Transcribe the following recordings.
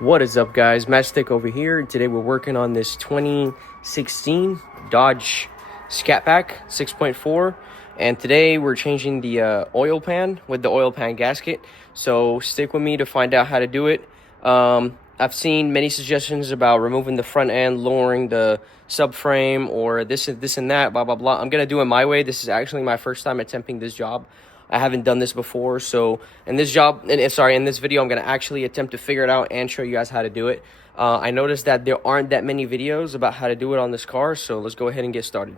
What is up, guys? Dipstick over here. Today we're working on this 2016 Dodge Scat Pack 6.4, and today we're changing the oil pan with the oil pan gasket. So stick with me to find out how to do it. I've seen many suggestions about removing the front end, lowering the subframe, or this and that, blah blah blah. I'm gonna do it my way. This is actually my first time attempting this job. I haven't done this before, so in this video, I'm gonna actually attempt to figure it out and show you guys how to do it. I noticed that there aren't that many videos about how to do it on this car, so let's go ahead and get started.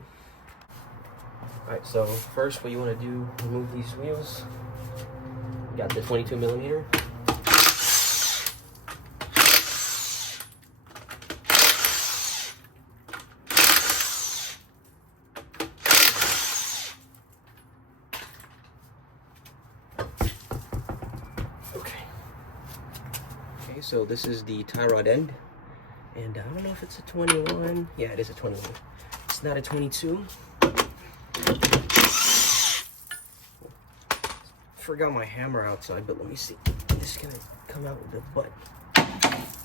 All right, so first, what you want to do, remove these wheels. You got the 22mm. Okay, so this is the tie rod end, and I don't know if it's a 21. Yeah, it is a 21. It's not a 22. Forgot my hammer outside, but let me see. This is gonna come out with the butt.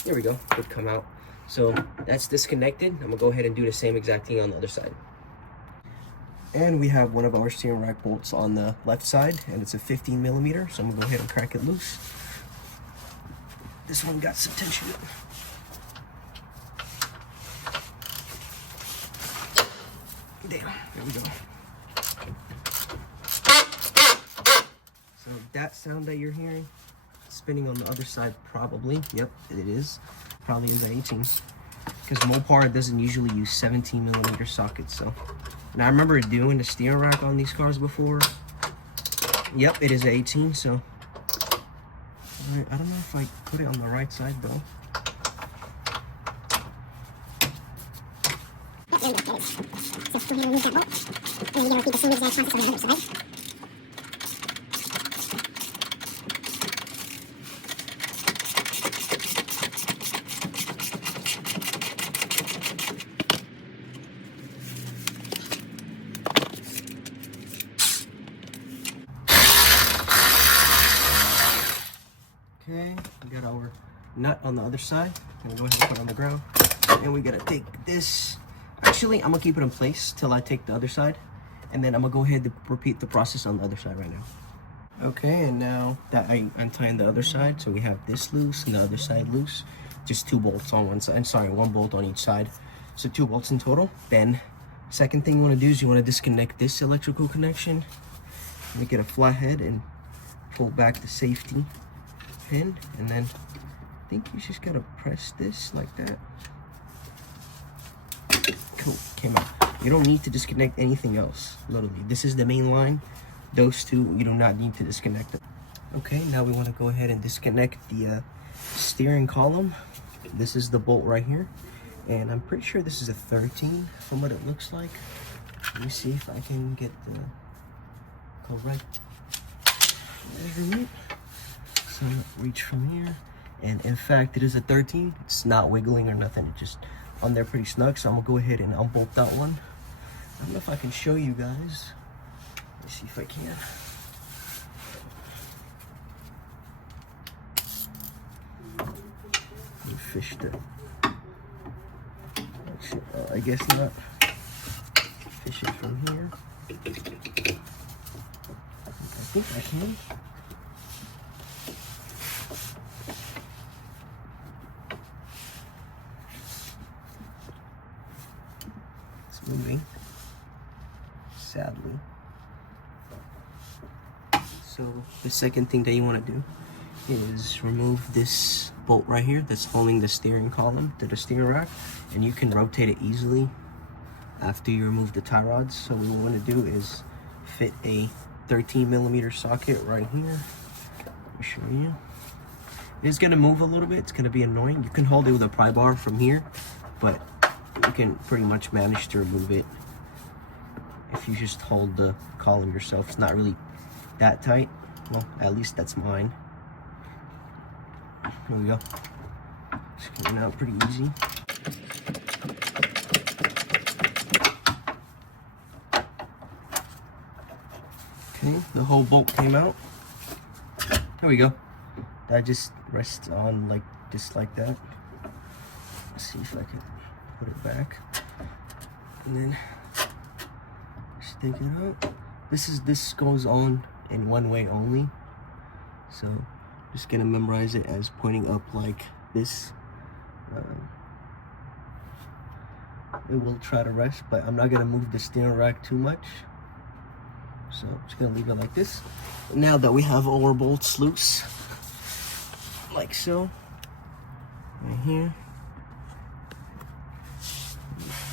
There we go. Would come out. So that's disconnected. I'm gonna go ahead and do the same exact thing on the other side. And we have one of our steering rack bolts on the left side, and it's a 15mm. So I'm gonna go ahead and crack it loose. This one got some tension. There we go. So that sound that you're hearing, spinning on the other side, probably, yep, it is. Probably is 18. Because Mopar doesn't usually use 17mm sockets, so. And I remember doing the steering rack on these cars before. Yep, it is 18, so. I don't know if I put it on the right side though. So we're gonna remove that bolt, and then you're gonna repeat the same exact process on the other side. Okay, we got our nut on the other side. I'm gonna go ahead and put it on the ground. And we gotta take this. Actually, I'm gonna keep it in place till I take the other side. And then I'm gonna go ahead and repeat the process on the other side right now. Okay, and now that I'm untying the other side, so we have this loose and the other side loose. Just 2 bolts on one side. Sorry, 1 bolt on each side. So 2 bolts in total. Then, second thing you wanna do is you wanna disconnect this electrical connection. Make it a flathead and pull back the safety pin, and then I think you just gotta press this like that. Cool, came out. You don't need to disconnect anything else, literally. This is the main line. Those two, you do not need to disconnect them. Okay, now we want to go ahead and disconnect the steering column. This is the bolt right here, and I'm pretty sure this is a 13 from what it looks like. Let me see if I can get the correct measurement. So reach from here, and in fact it is a 13. It's not wiggling or nothing, it's just on there pretty snug. So I'm gonna go ahead and unbolt that one. I don't know if I can show you guys. Let's see if I can. Let me fish it. Actually, I guess not. Fish it from here. I think I can. Moving, sadly. So the second thing that you want to do is remove this bolt right here that's holding the steering column to the steering rack, and you can rotate it easily after you remove the tie rods. So what we want to do is fit a 13mm socket right here. Let me show you. It's going to move a little bit. It's going to be annoying. You can hold it with a pry bar from here, but you can pretty much manage to remove it if you just hold the column yourself. It's not really that tight. Well, at least that's mine. There we go. It's coming out pretty easy. Okay, the whole bolt came out. There we go. That just rests on like just like that. Let's see if I can put it back. And then stick it up. This goes on in one way only. So just gonna memorize it as pointing up like this. It will try to rest, but I'm not gonna move the steering rack too much. So I'm just gonna leave it like this. Now that we have all our bolts loose, like so, right here,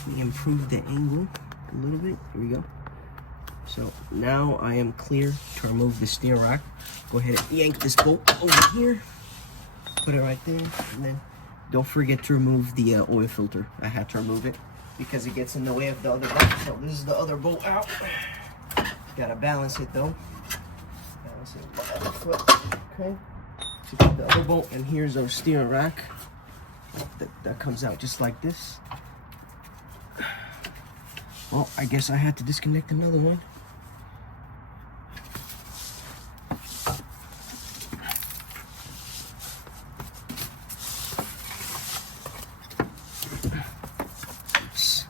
we improve the angle a little bit. Here we go. So now I am clear to remove the steering rack. Go ahead and yank this bolt over here, put it right there, and then don't forget to remove the oil filter. I had to remove it because it gets in the way of the other bolt. So this is the other bolt out. Gotta balance it though. Balance it with the other foot. Okay. So put the other bolt, and here's our steering rack. That comes out just like this. Well, I guess I had to disconnect another one. Oops.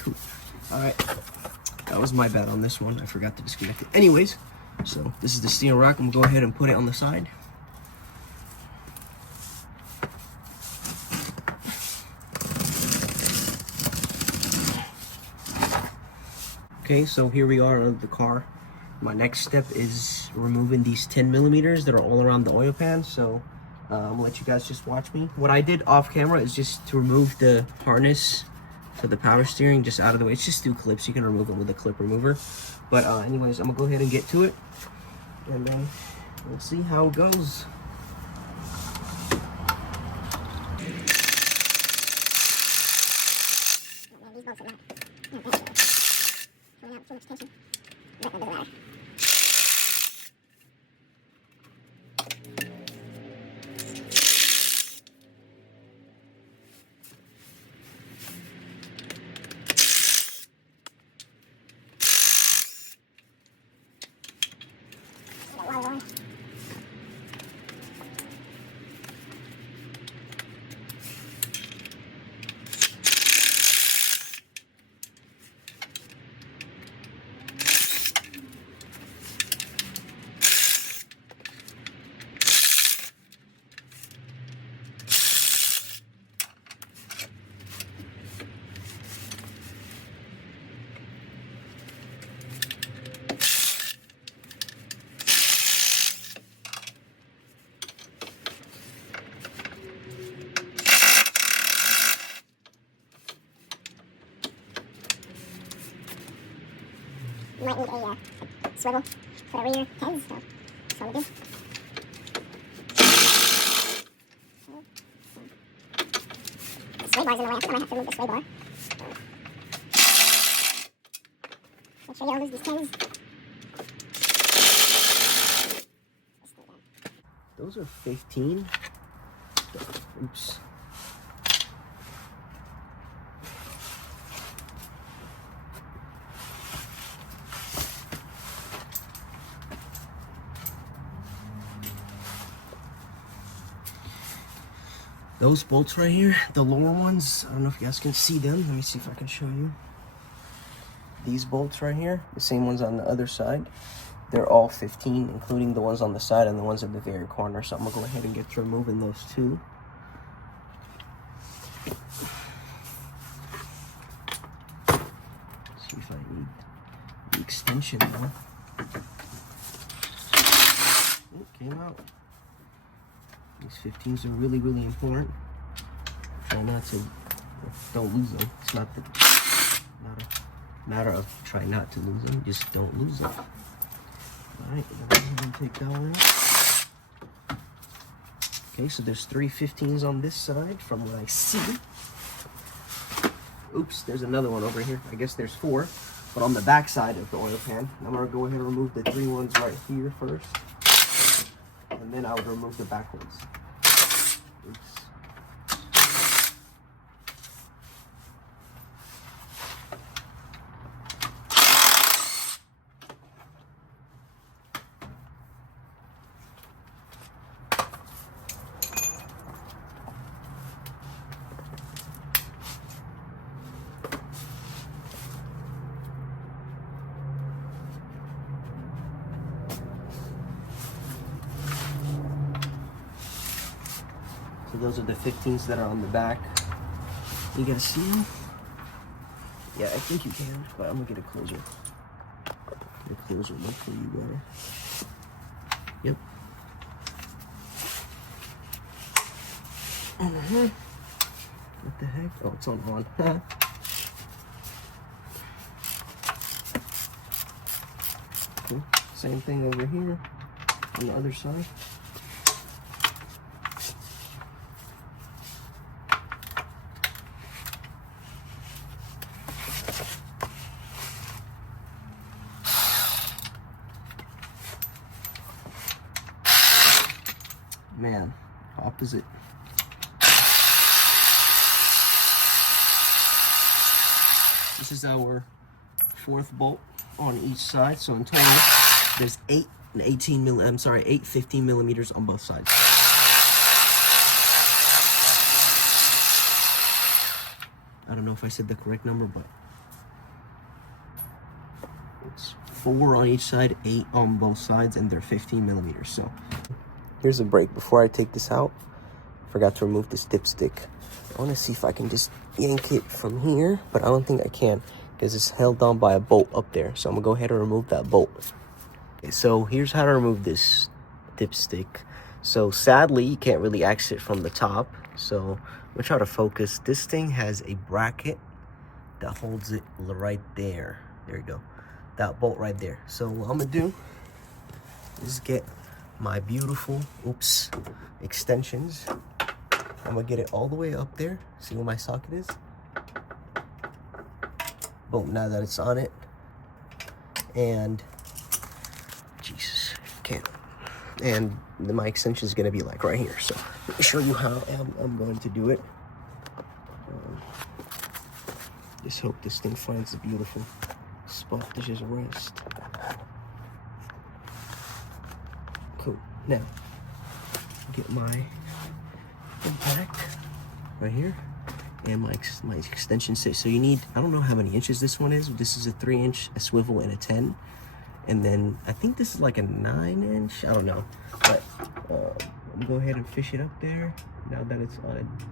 Cool. All right, that was my bad on this one. I forgot to disconnect it. Anyways, so this is the steering rack. I'm gonna go ahead and put it on the side. Okay, so here we are on the car. My next step is removing these 10 millimeters that are all around the oil pan. So I'm gonna let you guys just watch me. What I did off camera is just to remove the harness for the power steering just out of the way. It's just 2 clips. You can remove them with a clip remover. But anyways, I'm gonna go ahead and get to it, and we'll see how it goes. You might need a swivel for the rear heads, so that's all we do. The sway bar's in the way, I might have to remove the sway bar. Make sure you don't lose these pins. Those are 15. Oops. Those bolts right here, the lower ones, I don't know if you guys can see them. Let me see if I can show you. These bolts right here, the same ones on the other side, they're all 15, including the ones on the side and the ones in the very corner. So I'm gonna go ahead and get to removing those too. See if I need the extension though. It came out. These 15s are really, really important. Try not to, don't lose them. It's not a matter of try not to lose them, just don't lose them. Alright, I'm take that one out. Okay, so there's 3 15s on this side from what I see. Oops, there's another one over here. I guess there's 4, but on the back side of the oil pan. I'm gonna go ahead and remove the 3 ones right here first. And and then I would remove the back ones. Oops. So those are the 15s that are on the back. You gotta see them? Yeah, I think you can, but I'm gonna get it closer. Get a closer look for you better. Yep. What the heck? Oh, it's on one. Cool. Same thing over here on the other side. Man, opposite. This is our 4th bolt on each side. So in total, there's 8 15 millimeters on both sides. I don't know if I said the correct number, but it's 4 on each side, 8 on both sides, and they're 15 millimeters. So here's a break. Before I take this out, I forgot to remove this dipstick. I want to see if I can just yank it from here, but I don't think I can because it's held down by a bolt up there. So I'm gonna go ahead and remove that bolt. Okay, so here's how to remove this dipstick. So sadly, you can't really access it from the top. So I'm gonna try to focus. This thing has a bracket that holds it right there. There you go. That bolt right there. So what I'm gonna do is get my beautiful, extensions. I'm gonna get it all the way up there. See where my socket is? Boom, now that it's on it. And, Jesus, can't. And my extension is gonna be like right here. So let me show you how I'm going to do it. Just hope this thing finds a beautiful spot to just rest. Cool. Now, get my impact right here, and my extension six. So you need, I don't know how many inches this one is. This is a 3-inch, a swivel, and a 10. And then I think this is like a 9-inch. I don't know, but I'm gonna go ahead and fish it up there. Now that it's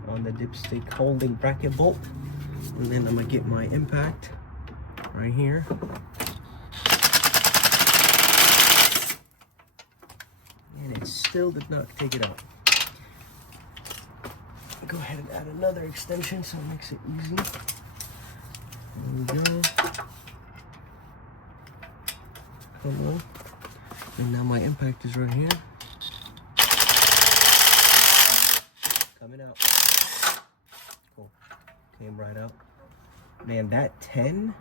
on the dipstick holding bracket bolt, and then I'm gonna get my impact right here. And it still did not take it out. Go ahead and add another extension so it makes it easy. There we go. Come on. And now my impact is right here. Coming out. Cool. Came right out. Man, that 10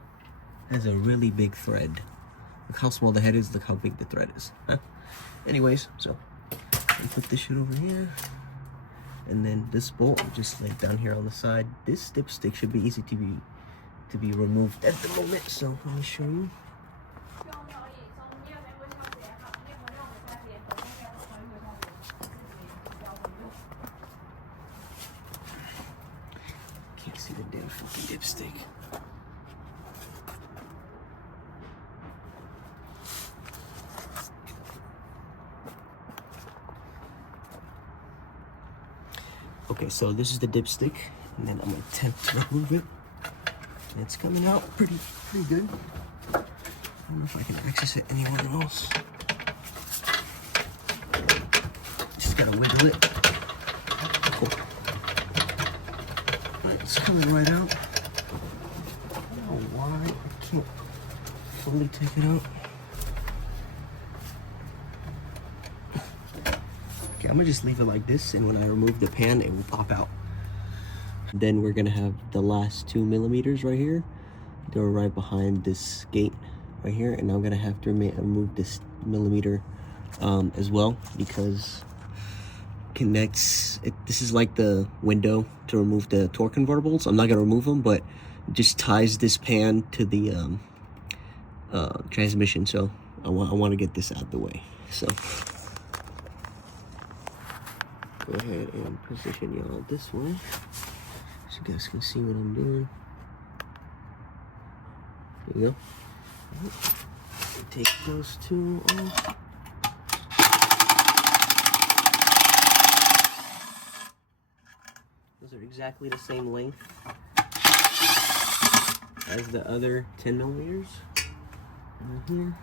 has a really big thread. Look how small the head is, look how big the thread is. Huh? Anyways, so I'll put this shit over here. And then this bolt will just lay down here on the side. This dipstick should be easy to be removed at the moment. So let me show you. Can't see the damn fucking dipstick. Okay, so this is the dipstick, and then I'm gonna attempt to remove it. And it's coming out pretty good. I don't know if I can access it anywhere else. Just gotta wiggle it. Cool. It's coming right out. I don't know why I can't fully take it out. Okay, I'm gonna just leave it like this, and when I remove the pan, it will pop out. Then we're gonna have the last 2 millimeters right here go right behind this gate right here, and I'm gonna have to remove this millimeter as well, because connects it. This is like the window to remove the torque convertibles. I'm not gonna remove them, but it just ties this pan to the transmission. So I want to get this out of the way. So go ahead and position y'all this way so you guys can see what I'm doing. There you go. Take those two off. Those are exactly the same length as the other 10 millimeters. Right here.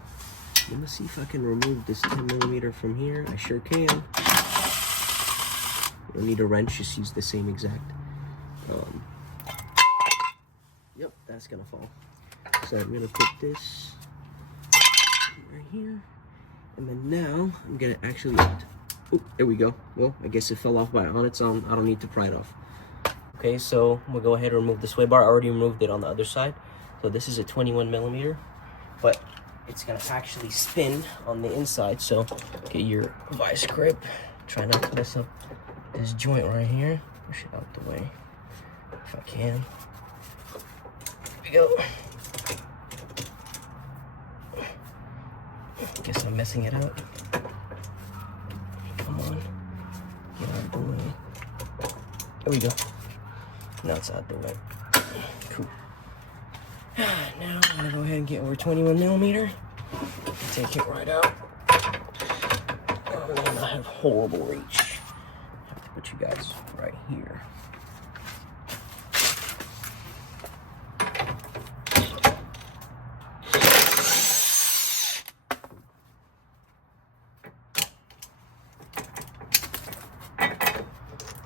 Let me see if I can remove this 10 millimeter from here. I sure can. You don't need a wrench, just use the same exact. Yep, that's gonna fall. So I'm gonna put this right here, and then now I'm gonna actually. Oh, there we go. Well, I guess it fell off on its own. I don't need to pry it off. Okay, so we'll go ahead and remove the sway bar. I already removed it on the other side. So this is a 21 millimeter, but it's gonna actually spin on the inside. So get your vice grip. Try not to mess up this joint right here. Push it out the way if I can. There we go. Guess I'm messing it up. Come on. Get out of the way. There we go. Now it's out the way. Cool. Now I'm gonna go ahead and get over 21 millimeter. Take it right out. Oh man, I have horrible reach. I have to put you guys right here.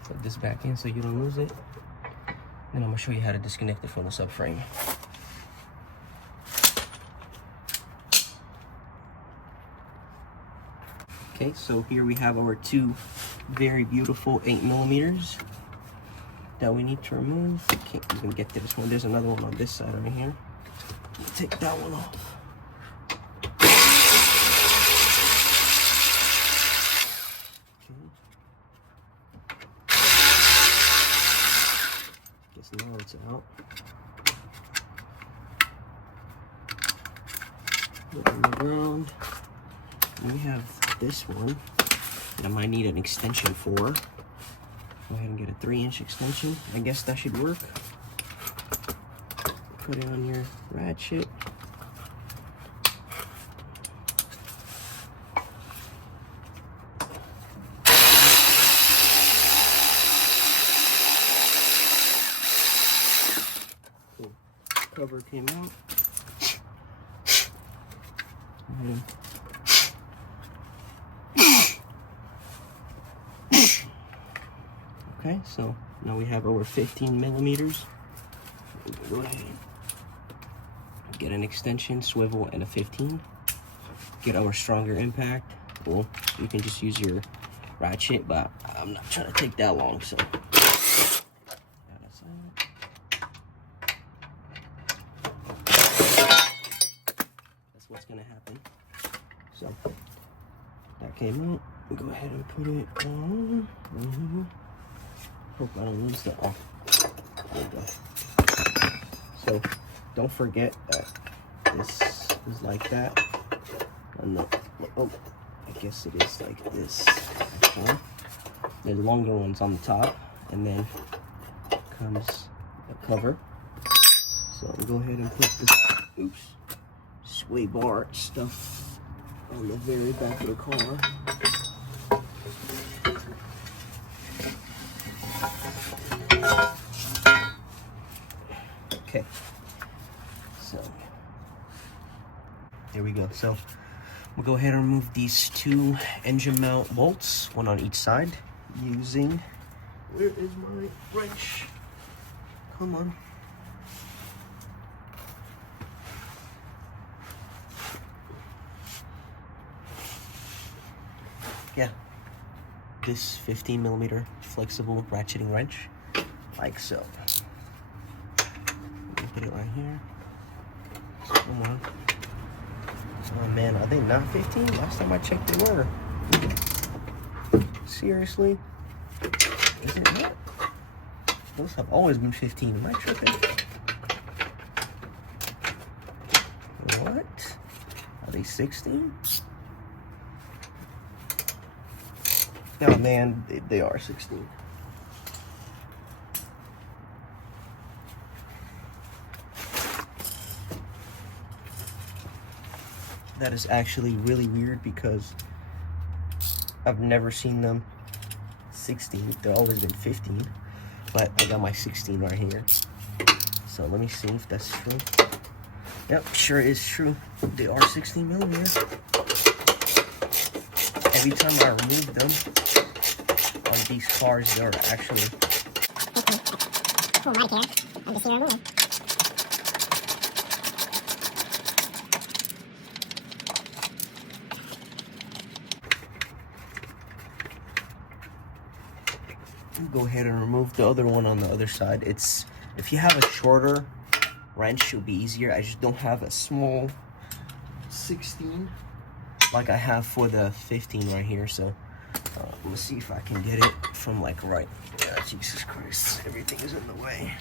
Put this back in so you don't lose it. And I'm gonna show you how to disconnect it from the subframe. Okay, so here we have our two very beautiful 8 millimeters that we need to remove. Can't even get to this one. There's another one on this side right here. Take that one off. Guess now it's out. Put it on the ground. And we have this one that I might need an extension for. Go ahead and get a 3-inch extension. I guess that should work. Put it on your ratchet. Cool. Cover came out. Okay, so now we have over 15 millimeters. Go ahead, get an extension, swivel, and a 15. Get our stronger impact. Well, you can just use your ratchet, but I'm not trying to take that long, so. That's what's gonna happen. So, that came out. We'll go ahead and put it on. Hope I don't lose that off. There we go. So don't forget that this is like that. Oh, no. Oh, I guess it is like this. Okay. The longer ones on the top, and then comes a cover. So I'll go ahead and put this sway bar stuff on the very back of the car. Okay, so there we go. So we'll go ahead and remove these two engine mount bolts, one on each side, using, where is my wrench? Come on. Yeah, this 15 millimeter flexible ratcheting wrench, like so. Put it right here. Come on. Oh man, are they not 15? Last time I checked they were. Seriously? Is it not? Those have always been 15. Am I tripping? What? Are they 16? Oh man, they are 16. That is actually really weird because I've never seen them 16. They've always been 15. But I got my 16 right here. So let me see if that's true. Yep, sure is true. They are 16 millimeters. Every time I remove them on these cars, they are actually. Cool, right here. I'm just here to remove. Go ahead and remove the other one on the other side. It's, if you have a shorter wrench, it'll be easier. I just don't have a small 16 like I have for the 15 right here. So let's see if I can get it from like right. Yeah, Jesus Christ, everything is in the way.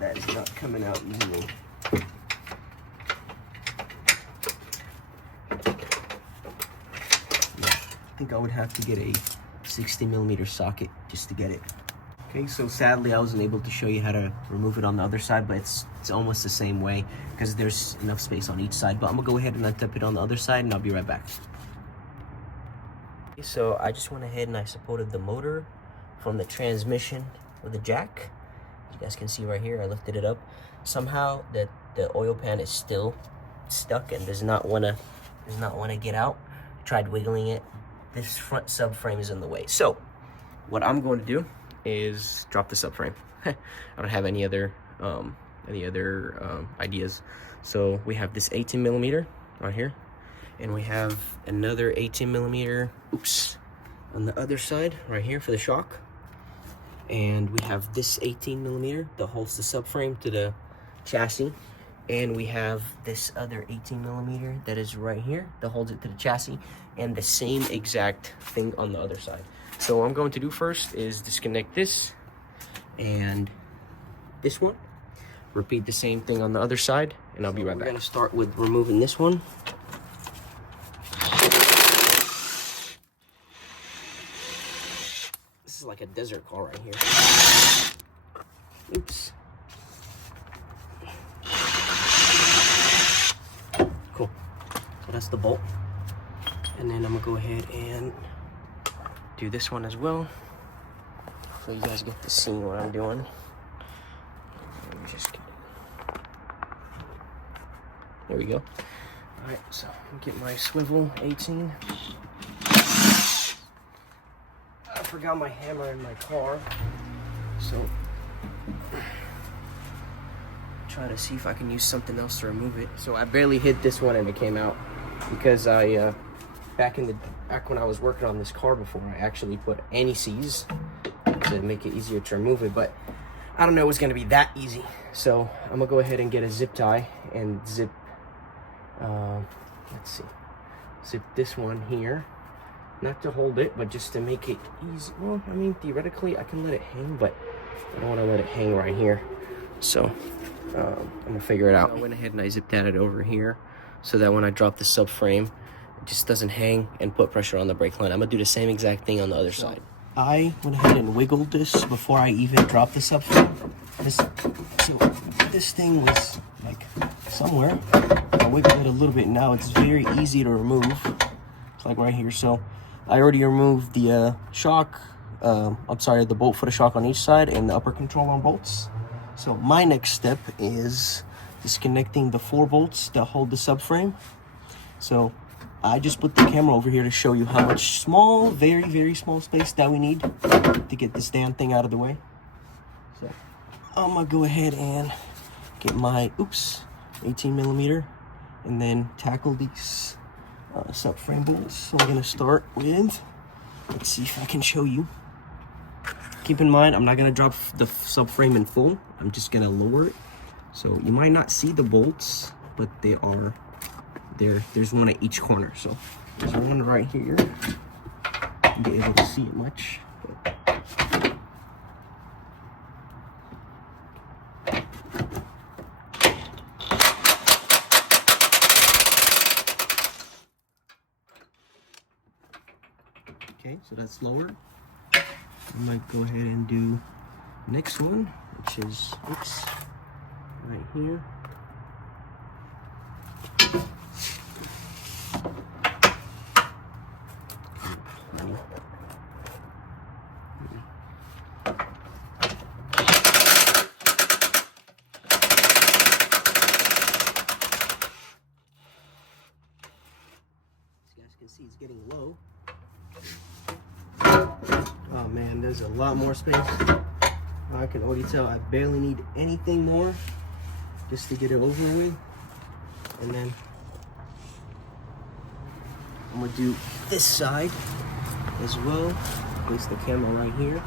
That is not coming out easily. Yeah, I think I would have to get a 60 millimeter socket just to get it. Okay, so sadly I wasn't able to show you how to remove it on the other side, but it's almost the same way because there's enough space on each side. But I'm gonna go ahead and untap it on the other side and I'll be right back. Okay, so I just went ahead and I supported the motor from the transmission with the jack. You guys can see right here, I lifted it up. Somehow the oil pan is still stuck and does not want to get out. Tried wiggling it. This front subframe is in the way. So what I'm going to do is drop the subframe. I don't have any other ideas. So we have this 18 millimeter right here, and we have another 18 millimeter on the other side right here for the shock. And we have this 18 millimeter that holds the subframe to the chassis. And we have this other 18 millimeter that is right here that holds it to the chassis. And the same exact thing on the other side. So what I'm going to do first is disconnect this and this one. Repeat the same thing on the other side, and I'll be right back. We're gonna start with removing this one. This is like a desert car right here. Oops. Cool. So that's the bolt. And then I'm gonna go ahead and do this one as well, so you guys get to see what I'm doing. Let me just get it. There we go. All right, so I'm get my swivel 18. I forgot my hammer in my car, so trying to see if I can use something else to remove it. So I barely hit this one and it came out because I back when I was working on this car before, I actually put anti-seize to make it easier to remove it, but I don't know it was gonna be that easy. So I'm gonna go ahead and get a zip tie and zip zip this one here, not to hold it, but just to make it easy. Well, I mean, theoretically I can let it hang, but I don't want to let it hang right here. So I'm gonna figure it out. So I went ahead and I zip tied it over here so that when I drop the subframe, it just doesn't hang and put pressure on the brake line. I'm gonna do the same exact thing on the other side. I went ahead and wiggled this before I even dropped the subframe. So this thing was like somewhere. I wiggled it a little bit. Now it's very easy to remove. It's like right here. So I already removed the shock. The bolt for the shock on each side and the upper control arm bolts. So my next step is disconnecting the 4 bolts that hold the subframe. So I just put the camera over here to show you how much small, very, very small space that we need to get this damn thing out of the way. So I'm gonna go ahead and get my 18 millimeter and then tackle these subframe bolts. So I'm gonna start with, let's see if I can show you. Keep in mind, I'm not gonna drop the subframe in full. I'm just gonna lower it. So you might not see the bolts, but they are there. There's one at each corner. So there's one right here. You'll be able to see it much. But okay, so that's lowered. I might go ahead and do next one, which is oops, right here. As you guys can see, it's getting low. Oh man, there's a lot more space. I can already tell I barely need anything more just to get it over with. And then I'm gonna do this side as well. Place the camera right here.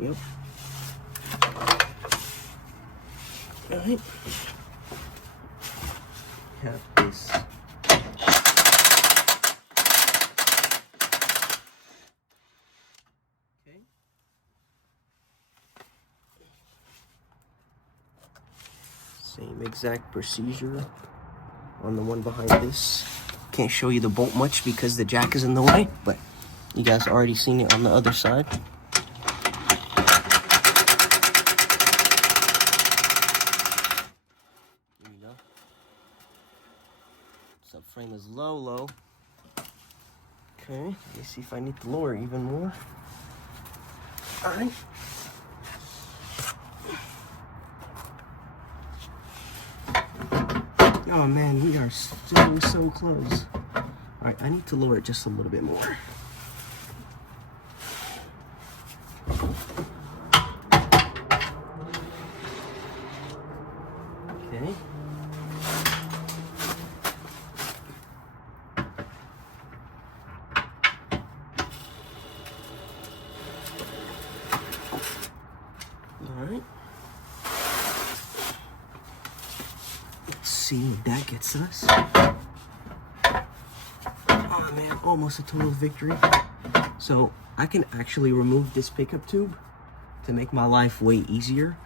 Yep. All right. Have this. Okay. Same exact procedure on the one behind this. Can't show you the bolt much because the jack is in the way, but you guys already seen it on the other side. There you go. Subframe is low. Okay, let me see if I need to lower even more. All right. Oh man, we are so close. All right, I need to lower it just a little bit more. Okay. All right. Let's see what that gets us. Oh man, almost a total victory. So I can actually remove this pickup tube to make my life way easier,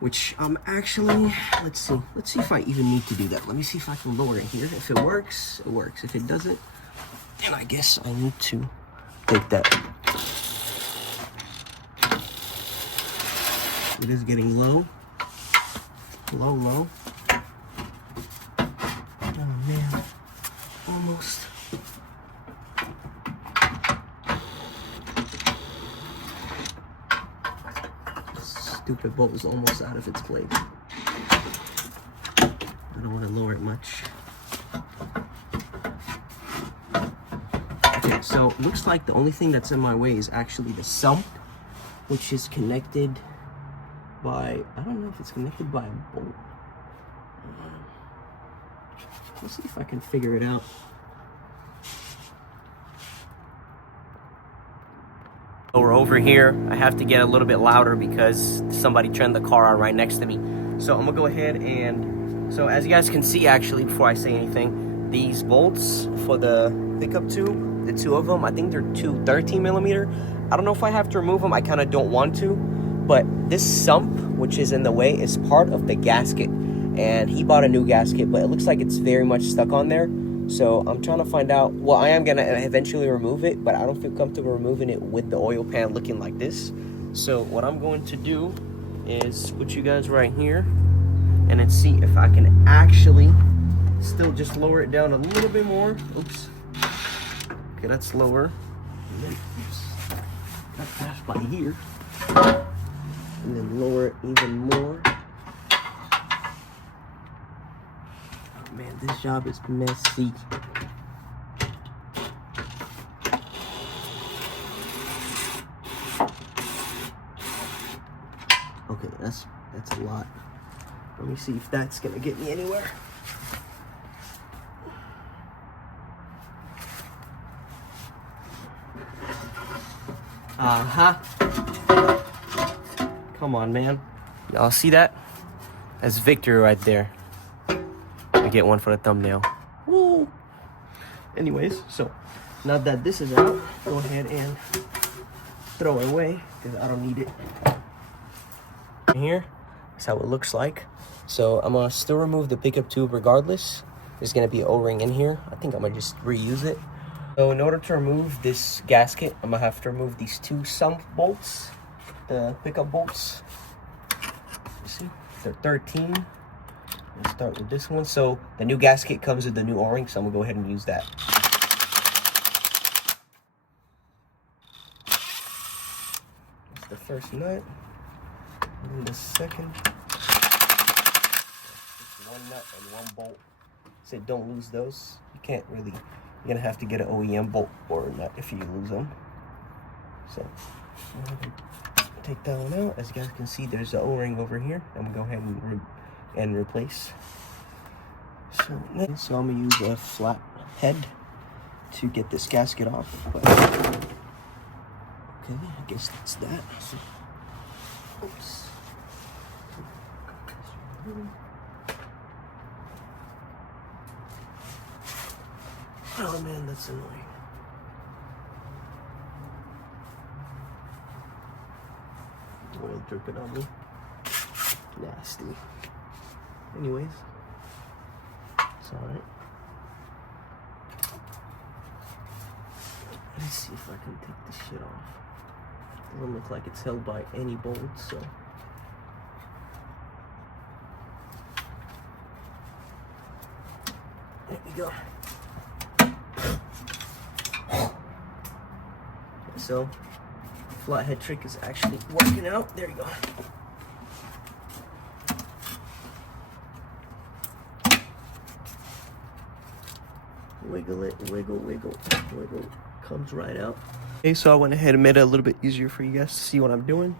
which I'm actually, let's see if I even need to do that. Let me see if I can lower it here. If it works, it works. If it doesn't, then I guess I need to take that. It is getting low. Low. Oh man, almost. Stupid bolt is almost out of its place. I don't want to lower it much. Okay, so it looks like the only thing that's in my way is actually the sump, which is connected by, I don't know if it's connected by a bolt. Let's see if I can figure it out. We're over here. I have to get a little bit louder because somebody turned the car on right next to me. So I'm gonna go ahead and, so as you guys can see, actually, before I say anything, these bolts for the pickup tube, the two of them, I think they're two 13mm. I don't know if I have to remove them. I kind of don't want to, but this sump, which is in the way, is part of the gasket. And he bought a new gasket, but it looks like it's very much stuck on there. So I'm trying to find out, well, I am gonna eventually remove it, but I don't feel comfortable removing it with the oil pan looking like this. So what I'm going to do is put you guys right here and then see if I can actually still just lower it down a little bit more. Oops. Okay, that's lower. And then, oops, got past by here. And then lower it even more. Man, this job is messy. Okay, that's a lot. Let me see if that's gonna get me anywhere. Come on, man. Y'all see that? That's victory right there. I get one for the thumbnail. Woo! Anyways, so now that this is out, go ahead and throw it away because I don't need it. Here, that's how it looks like. So I'm gonna still remove the pickup tube regardless. There's gonna be an O-ring in here. I think I'm gonna just reuse it. So in order to remove this gasket, I'm gonna have to remove these two sump bolts, the pickup bolts. You see, they're 13. Let's start with this one. So the new gasket comes with the new O-ring, so I'm gonna go ahead and use that. That's the first nut. And then the second. It's one nut and one bolt. So don't lose those. You can't really. You're gonna have to get an OEM bolt or a nut if you lose them. So take that one out. As you guys can see, there's the O-ring over here. I'm gonna go ahead and replace. So I'm gonna use a flat head to get this gasket off. But, okay, I guess that's that. So, oops. Oh man, that's annoying. Oil dripping on me. Nasty. Anyways, it's alright. Let's see if I can take this shit off. Doesn't look like it's held by any bolts, so. There we go. So, flathead trick is actually working out. There you go. Wiggle it, wiggle, wiggle, wiggle. Comes right out. Okay, so I went ahead and made it a little bit easier for you guys to see what I'm doing.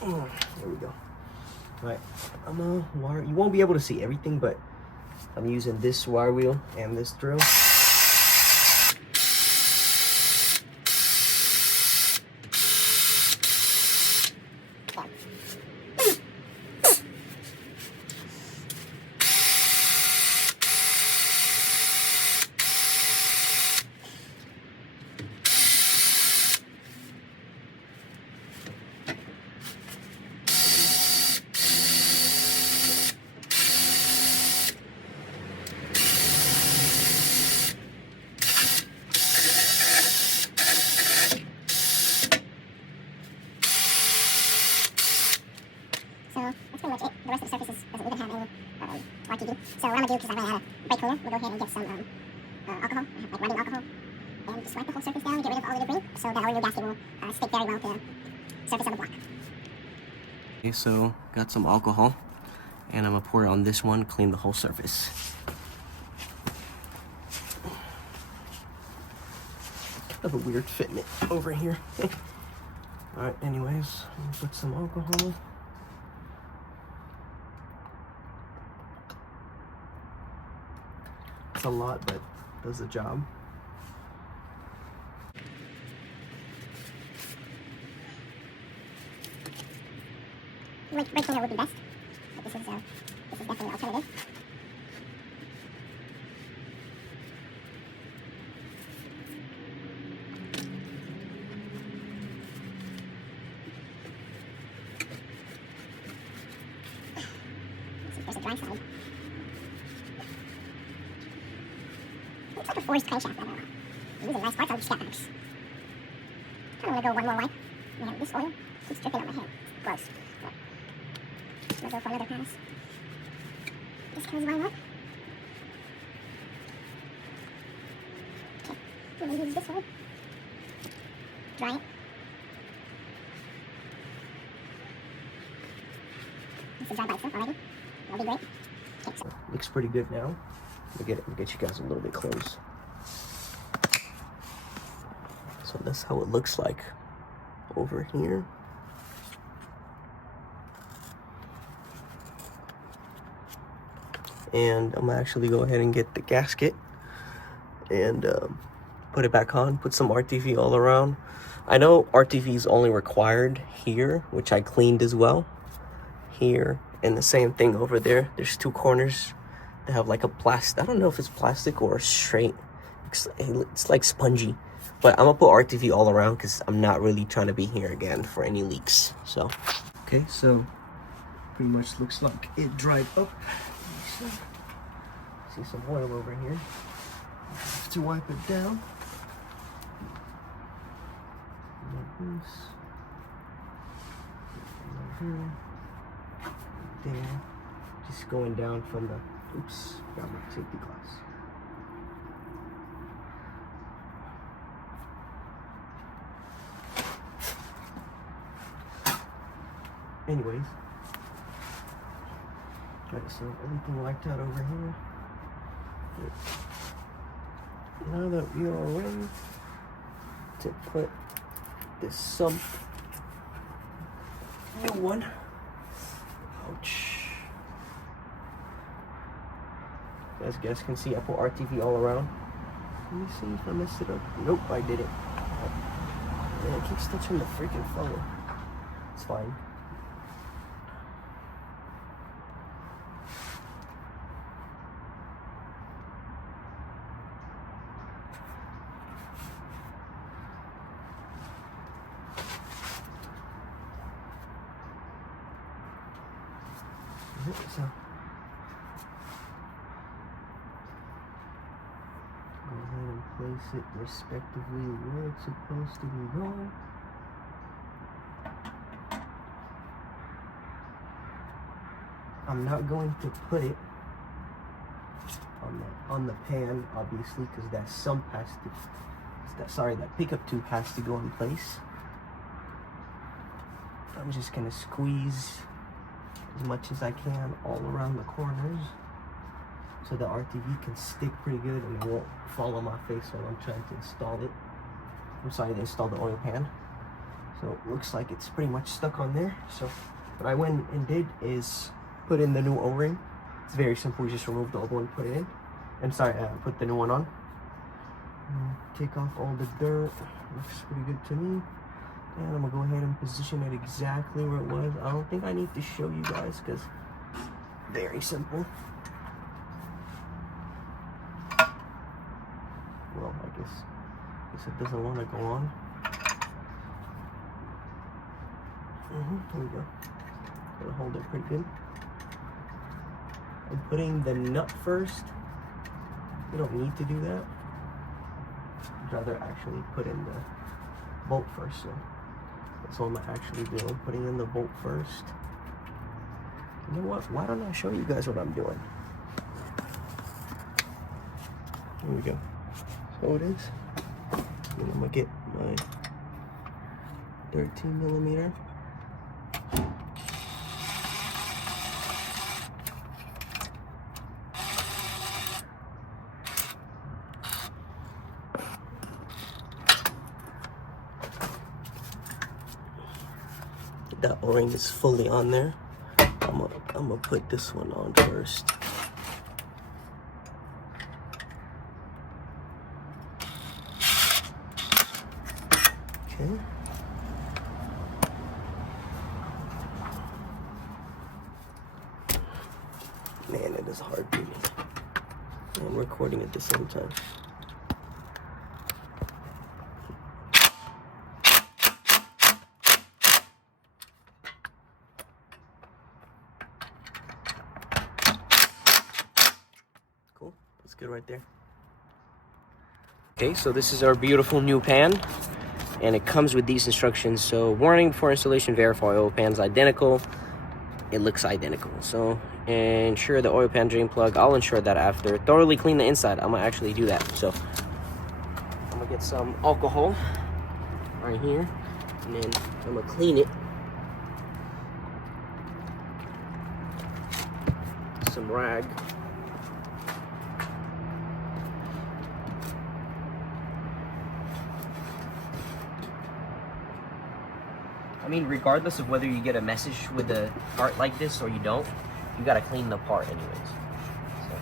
There we go. Alright, you won't be able to see everything, but I'm using this wire wheel and this drill. So what I'm gonna do, because I ran out of brake cleaner, we'll go ahead and get some alcohol, like running alcohol, and just wipe the whole surface down and get rid of all the debris, so that our new gasket will stick very well to the surface of the block. Okay, so got some alcohol, and I'm gonna pour it on this one, clean the whole surface. Kind of a weird fitment over here. Alright, anyways, I'm gonna put some alcohol. It's a lot, but does the job. Brake cleaner would be best, but this is definitely an alternative. There's a dry side. Looks like a forged crankshaft. These are nice parts of the scat backs. I kind of want to go one more wipe. Man, this oil keeps dripping on my hand. It's gross. I'm gonna go for another pass. This goes right up. Okay, I'm gonna use this one. Dry it. This is dry by itself already. That'll be great. Okay, so. Looks pretty good now. Let me get you guys a little bit close. So that's how it looks like over here. and I'm gonna actually go ahead and get the gasket and put it back on, put some RTV all around. I know RTV is only required here, which I cleaned as well. Here, and the same thing over there. There's two corners that have like a plastic, I don't know if it's plastic or straight. It's like spongy. But I'm gonna put RTV all around because I'm not really trying to be here again for any leaks. So, okay, so pretty much looks like it dried up. See some oil over here. Have to wipe it down. Like this. Right here. There. Just going down from the, oops, got my safety glass. Anyways, right, so everything wiped out over here. Now that we are ready to put this sump, new one. Ouch. As you guys can see, I put RTV all around. Let me see if I messed it up. Nope, I did it. Man, it keeps touching the freaking phone. It's fine. So go ahead and place it respectively where it's supposed to be going. I'm not going to put it on the pan, obviously, because that sump has to, that pickup tube has to go in place. I'm just gonna squeeze as much as I can all around the corners so the RTV can stick pretty good and it won't fall on my face while I'm trying to install it. I'm sorry, to install the oil pan. So it looks like it's pretty much stuck on there. So what I went and did is put in the new O-ring. It's very simple. We just remove the old one, put it in. Put the new one on. Take off all the dirt. Looks pretty good to me. And I'm gonna go ahead and position it exactly where it was. I don't think I need to show you guys because very simple. Well, I guess it doesn't want to go on. Here we go. Gotta hold it pretty good. I'm putting the nut first. You don't need to do that. I'd rather actually put in the bolt first. So that's what I'm actually doing, putting in the bolt first. You know what? Why don't I show you guys what I'm doing? Here we go. So it is. And I'm gonna get my 13mm. That O-ring is fully on there. I'm gonna put this one on first. Okay. Man, it is hard for me. I'm recording at the same time. That's good right there. Okay, so this is our beautiful new pan, and it comes with these instructions. So, warning before installation, verify oil pan's identical. It looks identical. So, ensure the oil pan drain plug. I'll ensure that after. Thoroughly clean the inside. I'm gonna actually do that. So, I'm gonna get some alcohol right here, and then I'm gonna clean it. Some rag. I mean, regardless of whether you get a message with a part like this or you don't, you gotta clean the part anyways. So,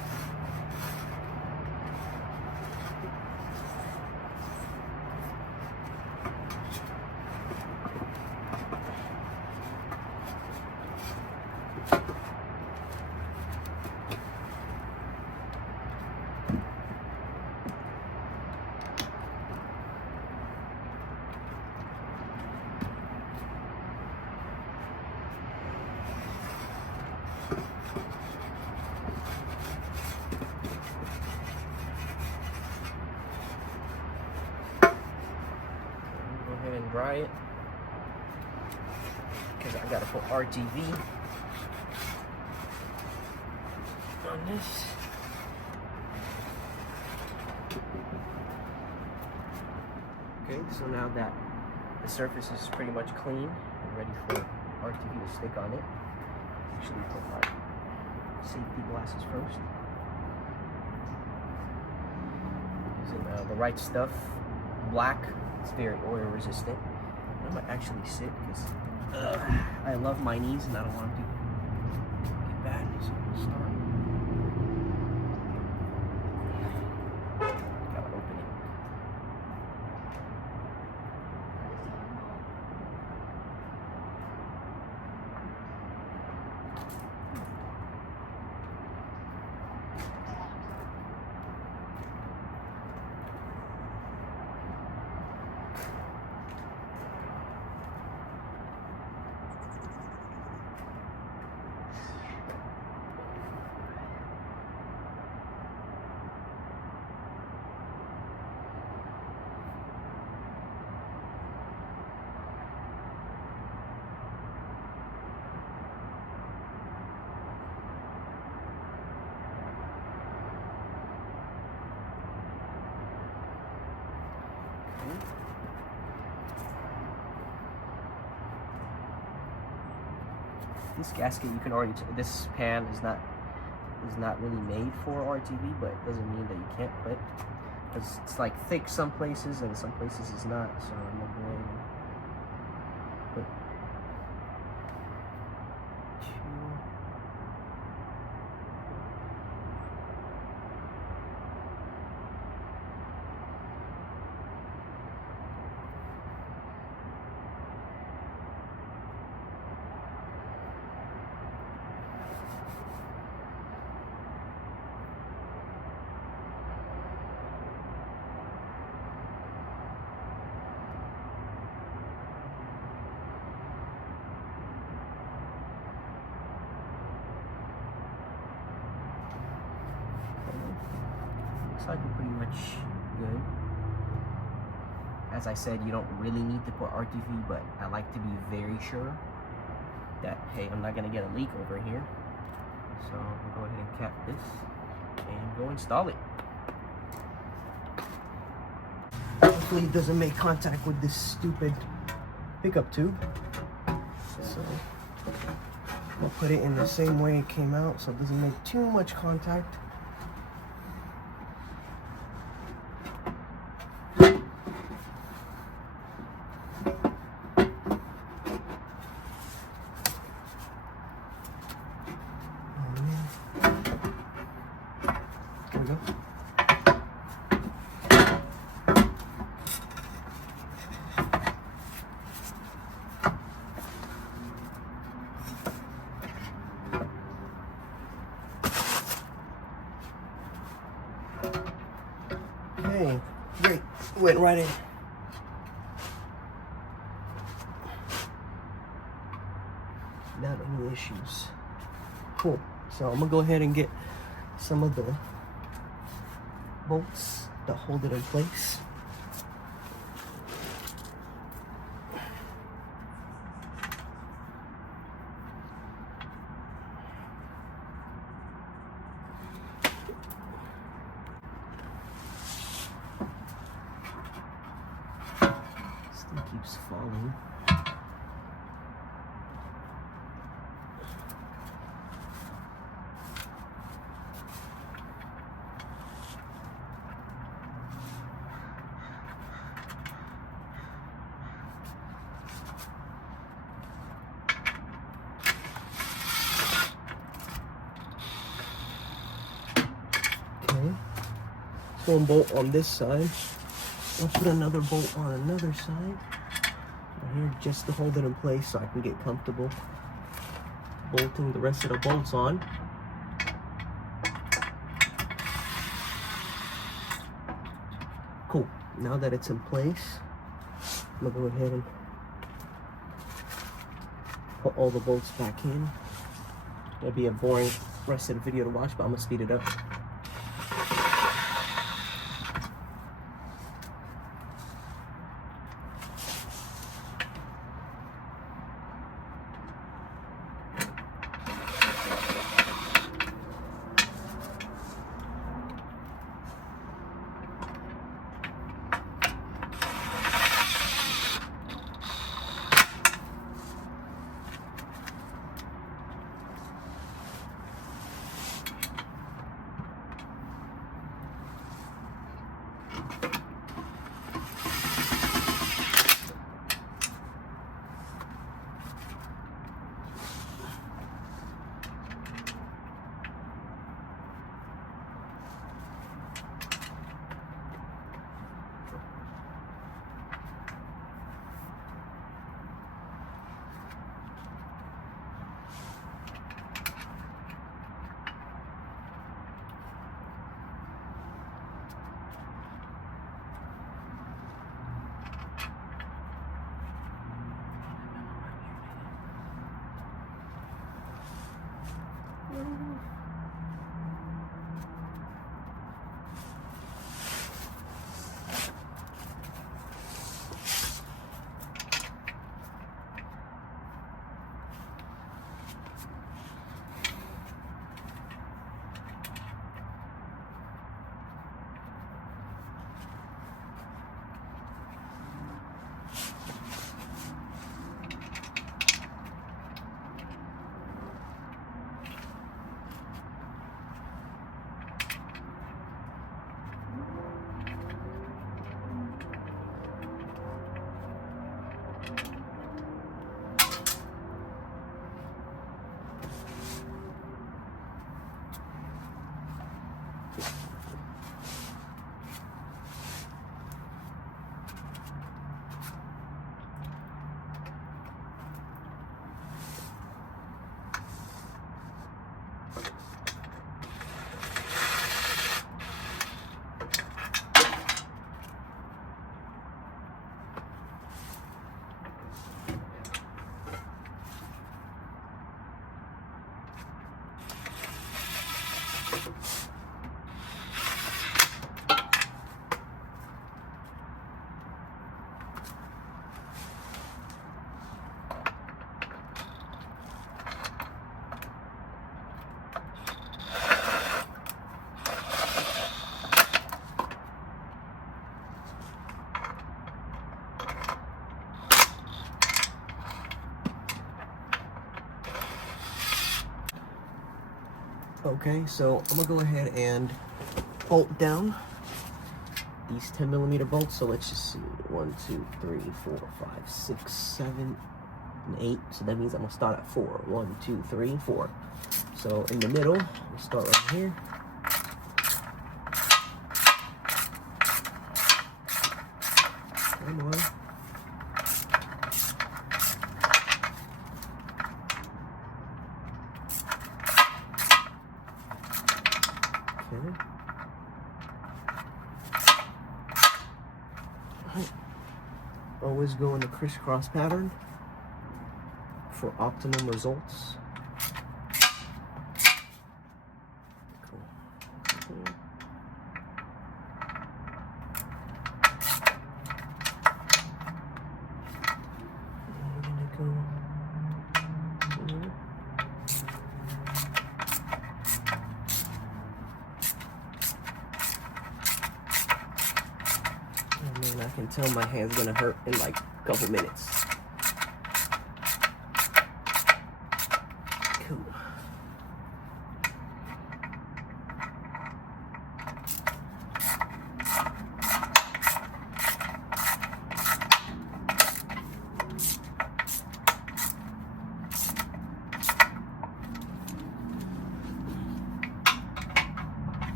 ahead and dry it, because I gotta put RTV on this. Okay, so now that the surface is pretty much clean and ready for RTV to stick on it, actually put my safety glasses first. Using the right stuff, black. It's very oil resistant. I'm gonna actually sit because I love my knees and I don't want them to get bad. So I'm gonna start. Gotta open it. This gasket, you can already this pan is not really made for RTV, but it doesn't mean that you can't put, because it's like thick some places and some places it's not. So I'm gonna go ahead and put looks like we're pretty much good. As I said, you don't really need to put RTV, but I like to be very sure that, hey, I'm not gonna get a leak over here. So we'll go ahead and cap this and go install it. Hopefully it doesn't make contact with this stupid pickup tube. So we'll put it in the same way it came out so it doesn't make too much contact. There we go. Okay, great. Went right in. Not any issues. Cool. So I'm gonna go ahead and get some of the bolts that hold it in place. Still keeps falling. One bolt on this side. I'll put another bolt on another side right here just to hold it in place so I can get comfortable bolting the rest of the bolts on. Cool. Now that it's in place, I'm gonna go ahead and put all the bolts back in. It'll be a boring rest of the video to watch, but I'm gonna speed it up. Okay, so I'm gonna go ahead and bolt down these 10mm bolts. So let's just see, 1, 2, 3, 4, 5, 6, 7, and 8. So that means I'm gonna start at 4. 1, 2, 3, 4. So in the middle, we'll start right here. Come on. Okay. Alright. Always go in the crisscross pattern for optimum results. Cool. Okay. We're gonna go here. Oh man, I can tell my hand's gonna hurt in like a couple minutes. Cool.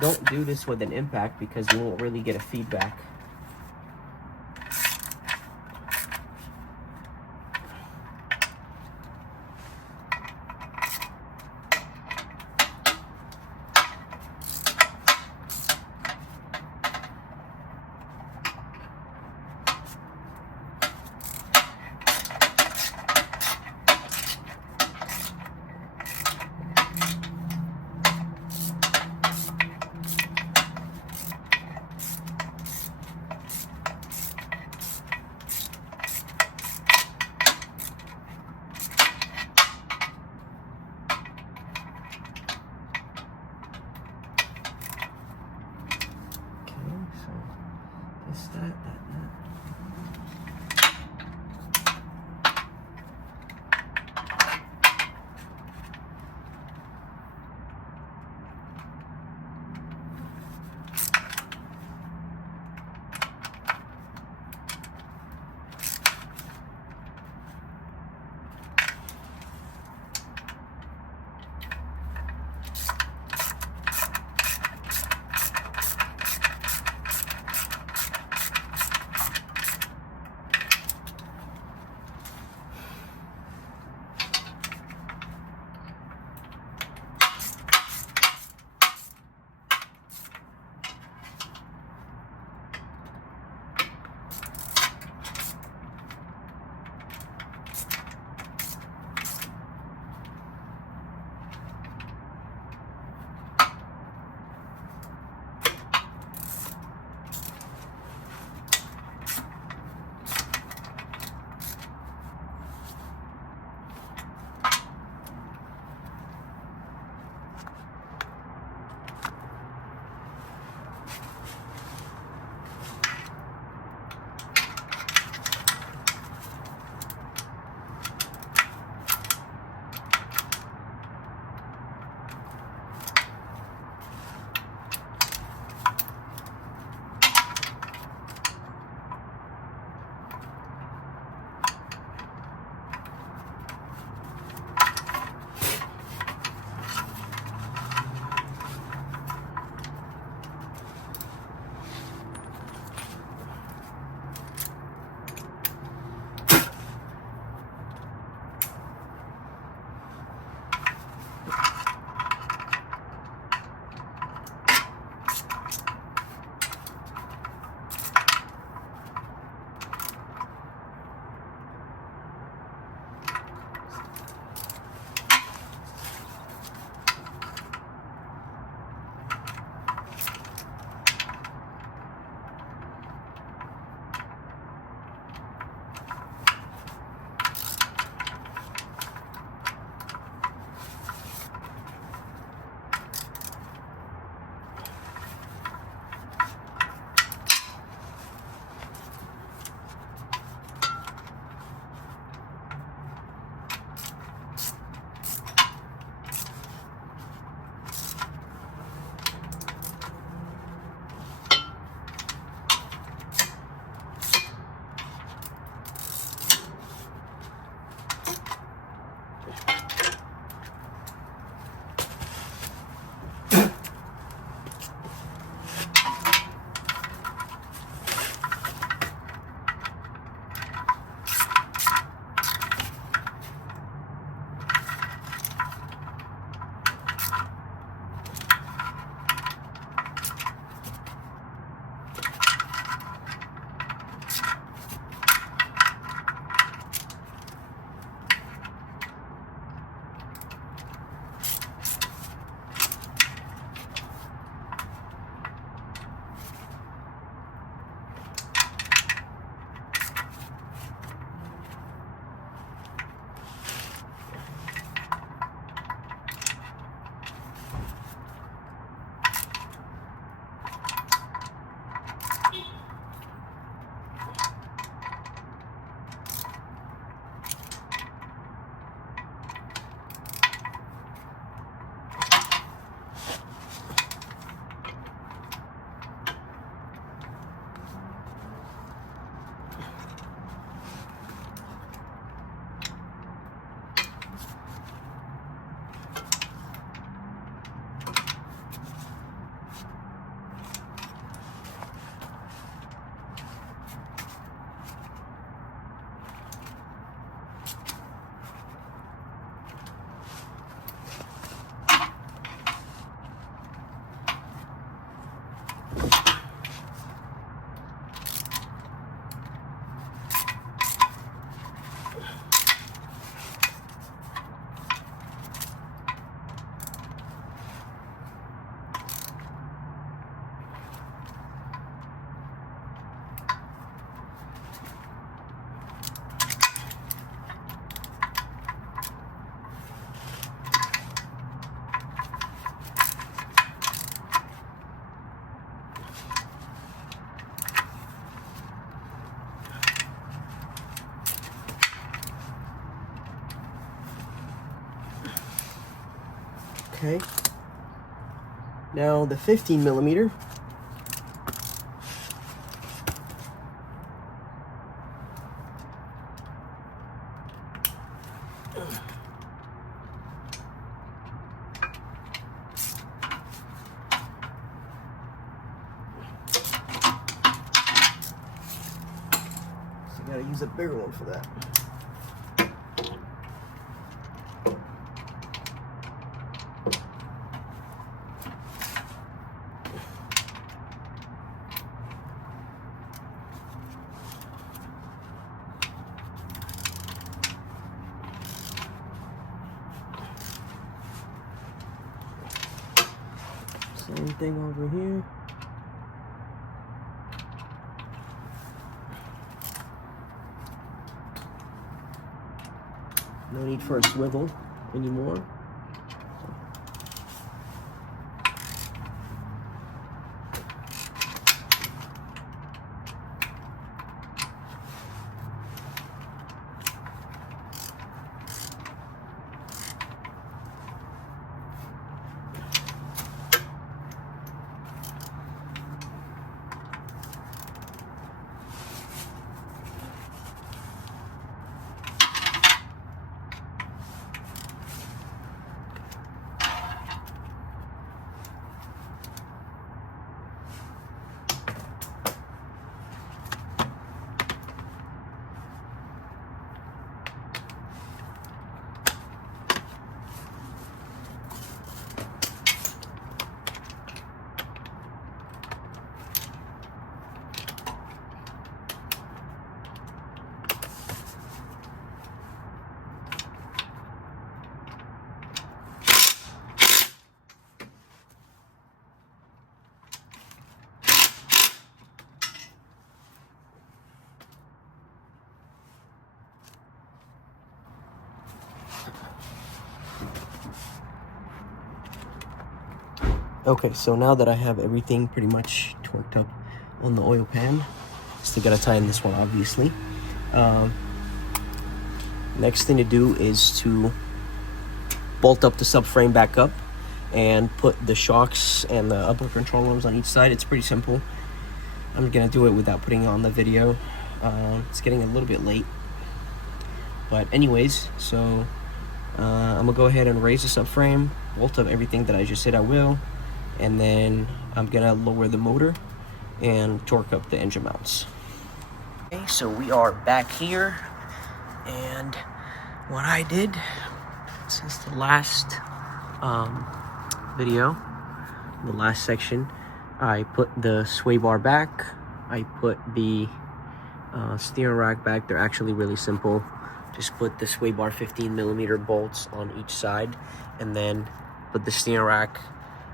Don't do this with an impact because you won't really get a feedback. That. Okay. Now the 15 millimeter. So I gotta use a bigger one for that. Same thing over here. No need for a swivel anymore. Okay, so now that I have everything pretty much torqued up on the oil pan, still gotta tie in this one, obviously. Next thing to do is to bolt up the subframe back up and put the shocks and the upper control arms on each side. It's pretty simple. I'm gonna do it without putting it on the video. It's getting a little bit late. But anyways, so I'm gonna go ahead and raise the subframe, bolt up everything that I just said I will, and then I'm gonna lower the motor and torque up the engine mounts. Okay, so we are back here, and what I did since the last video, the last section, I put the sway bar back, I put the steering rack back. They're actually really simple. Just put the sway bar 15 millimeter bolts on each side, and then put the steering rack,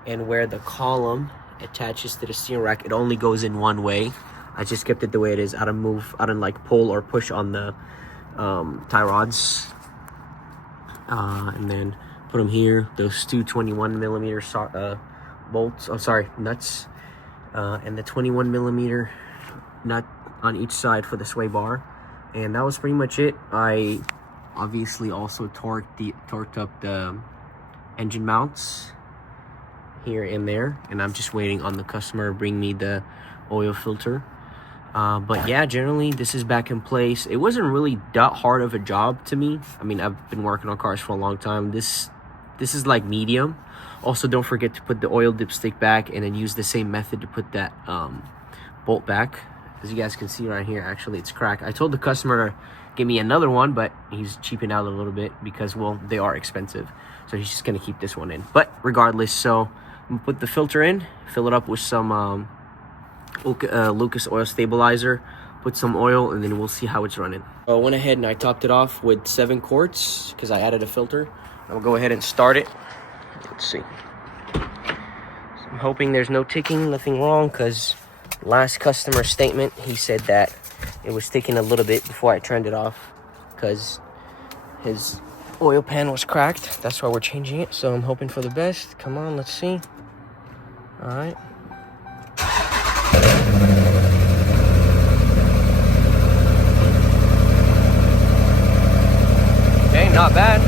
and where the column attaches to the steering rack, it only goes in one way. I just kept it the way it is. I don't like pull or push on the tie rods. And then put them here, those two 21 millimeter bolts, nuts, and the 21 millimeter nut on each side for the sway bar. And that was pretty much it. I obviously also torqued up the engine mounts here and there, and I'm just waiting on the customer to bring me the oil filter. But yeah, generally this is back in place. It wasn't really that hard of a job to me. I mean, I've been working on cars for a long time. This is like medium. Also, don't forget to put the oil dipstick back, and then use the same method to put that bolt back. As you guys can see right here, actually it's cracked. I told the customer to give me another one, but he's cheaping out a little bit because, well, they are expensive. So he's just gonna keep this one in. But regardless, so I'm gonna put the filter in, fill it up with some Lucas oil stabilizer, put some oil, and then we'll see how it's running. So I went ahead and I topped it off with 7 quarts because I added a filter. I'll go ahead and start it. Let's see. So I'm hoping there's no ticking, nothing wrong, because last customer statement, he said that it was ticking a little bit before I turned it off because his oil pan was cracked. That's why we're changing it. So I'm hoping for the best. Come on, let's see. All right. Okay, not bad.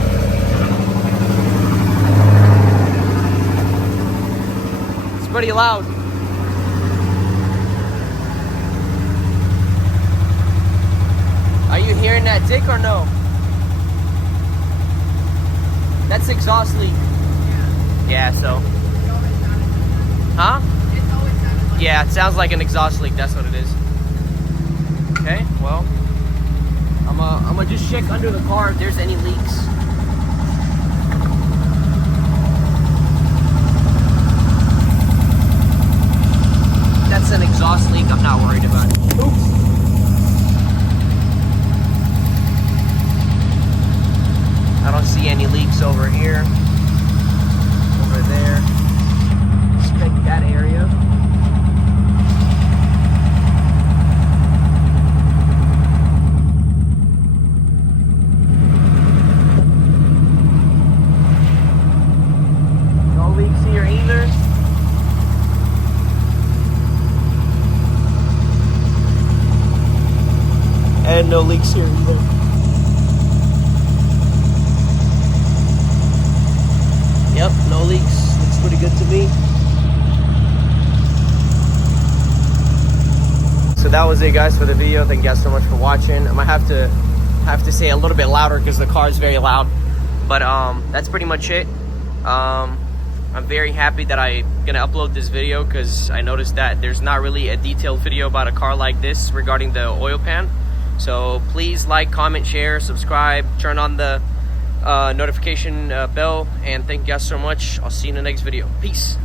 pretty loud. Are you hearing that tick or no? That's exhaust leak. Yeah, so. Huh? Yeah, it sounds like an exhaust leak. That's what it is. Okay, well, I'm gonna just check under the car if there's any leaks. That's an exhaust leak. I'm not worried about it. Oops. I don't see any leaks over here. Over there. Check that area. No leaks here either. And no leaks here either. Yep, no leaks. Looks pretty good to me. So that was it, guys, for the video. Thank you guys so much for watching. I might have to say a little bit louder because the car is very loud. But that's pretty much it. I'm very happy that I'm gonna upload this video because I noticed that there's not really a detailed video about a car like this regarding the oil pan. So please like, comment, share, subscribe, turn on the notification bell, and thank you guys so much. I'll see you in the next video. Peace.